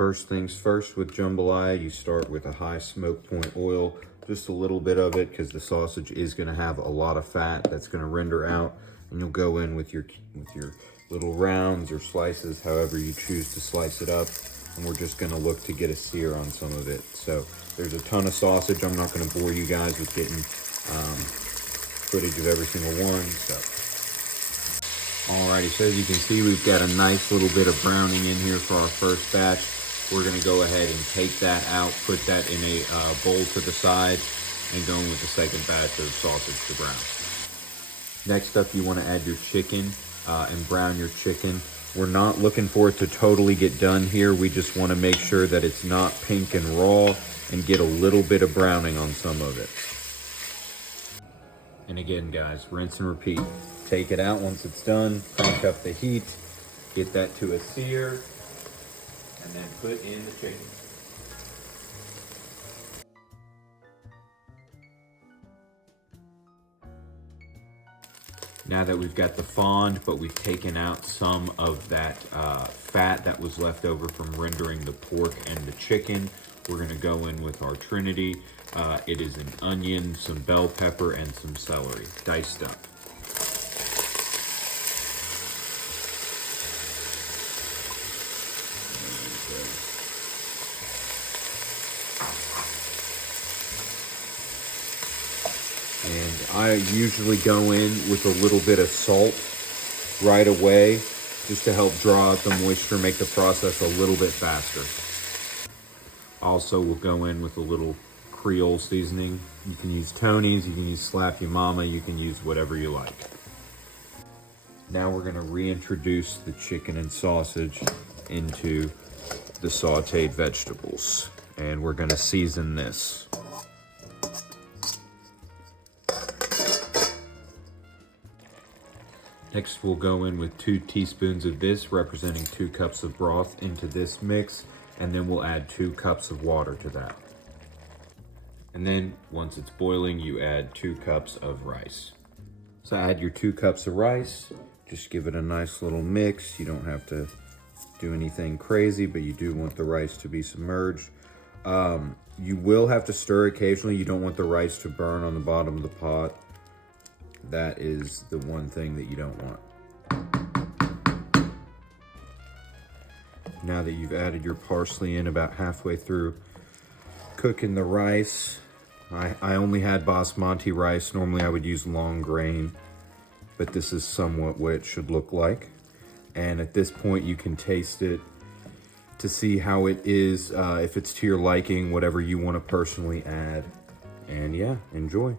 First things first with jambalaya, you start with a high smoke point oil, just a little bit of it because the sausage is going to have a lot of fat that's going to render out, and you'll go in with your little rounds or slices, however you choose to slice it up, and we're just going to look to get a sear on some of it. So there's a ton of sausage. I'm not going to bore you guys with getting footage of every single one. So alrighty, so as you can see, we've got a nice little bit of browning in here for our first batch. We're gonna go ahead and take that out, put that in a bowl to the side, and go in with the second batch of sausage to brown. Next up, you wanna add your chicken and brown your chicken. We're not looking for it to totally get done here. We just wanna make sure that it's not pink and raw and get a little bit of browning on some of it. And again, guys, rinse and repeat. Take it out once it's done, crank up the heat, get that to a sear, and then put in the chicken. Now that we've got the fond, but we've taken out some of that fat that was left over from rendering the pork and the chicken, we're gonna go in with our trinity. It is an onion, some bell pepper, and some celery, diced up. And I usually go in with a little bit of salt right away, just to help draw out the moisture, make the process a little bit faster. Also, we'll go in with a little Creole seasoning. You can use Tony's, you can use Slap Your Mama, you can use whatever you like. Now we're gonna reintroduce the chicken and sausage into the sauteed vegetables, and we're gonna season this. Next, we'll go in with 2 teaspoons of this, representing 2 cups of broth, into this mix, and then we'll add 2 cups of water to that. And then, once it's boiling, you add 2 cups of rice. So add your 2 cups of rice, just give it a nice little mix. You don't have to do anything crazy, but you do want the rice to be submerged. You will have to stir occasionally. You don't want the rice to burn on the bottom of the pot. That is the one thing that you don't want. Now that you've added your parsley in about halfway through cooking the rice, I only had basmati rice. Normally I would use long grain, but this is somewhat what it should look like. And at this point you can taste it to see how it is, if it's to your liking, whatever you want to personally add. And yeah, enjoy.